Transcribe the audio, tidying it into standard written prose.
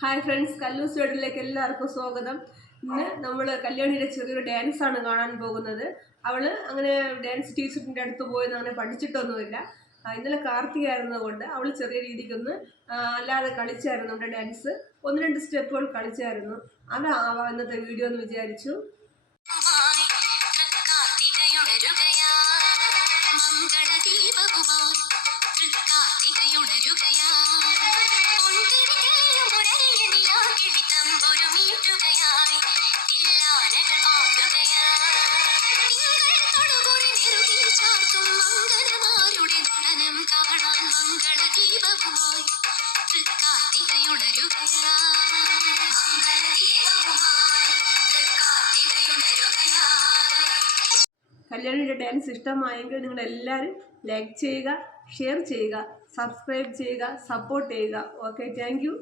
Hi friends, കല്ലൂസ് വേർഡിലേക്ക് എല്ലാവർക്കും സ്വാഗതം. ഇന്ന് നമ്മൾ കല്യാണിയുടെ ചെറിയൊരു ഡാൻസാണ് കാണാൻ പോകുന്നത്. അവള് അങ്ങനെ ഡാൻസ് ടീച്ചറിൻ്റെ അടുത്ത് പോയി അങ്ങനെ പഠിച്ചിട്ടൊന്നുമില്ല. ഇന്നലെ കാർത്തിക ആയിരുന്നതുകൊണ്ട് അവൾ ചെറിയ രീതിക്കൊന്ന് അല്ലാതെ കളിച്ചായിരുന്നു. നമ്മുടെ ഡാൻസ് 1-2 സ്റ്റെപ്പുകൾ കളിച്ചായിരുന്നു. അതാവാം ഇന്നത്തെ വീഡിയോ എന്ന് വിചാരിച്ചു. കല്യാണിയുടെ ഡാൻസ് ഇഷ്ടമായെങ്കിൽ നിങ്ങളെല്ലാവരും ലൈക്ക് ചെയ്യുക, ഷെയർ ചെയ്യുക, സബ്സ്ക്രൈബ് ചെയ്യുക, സപ്പോർട്ട് ചെയ്യുക. Okay, thank you.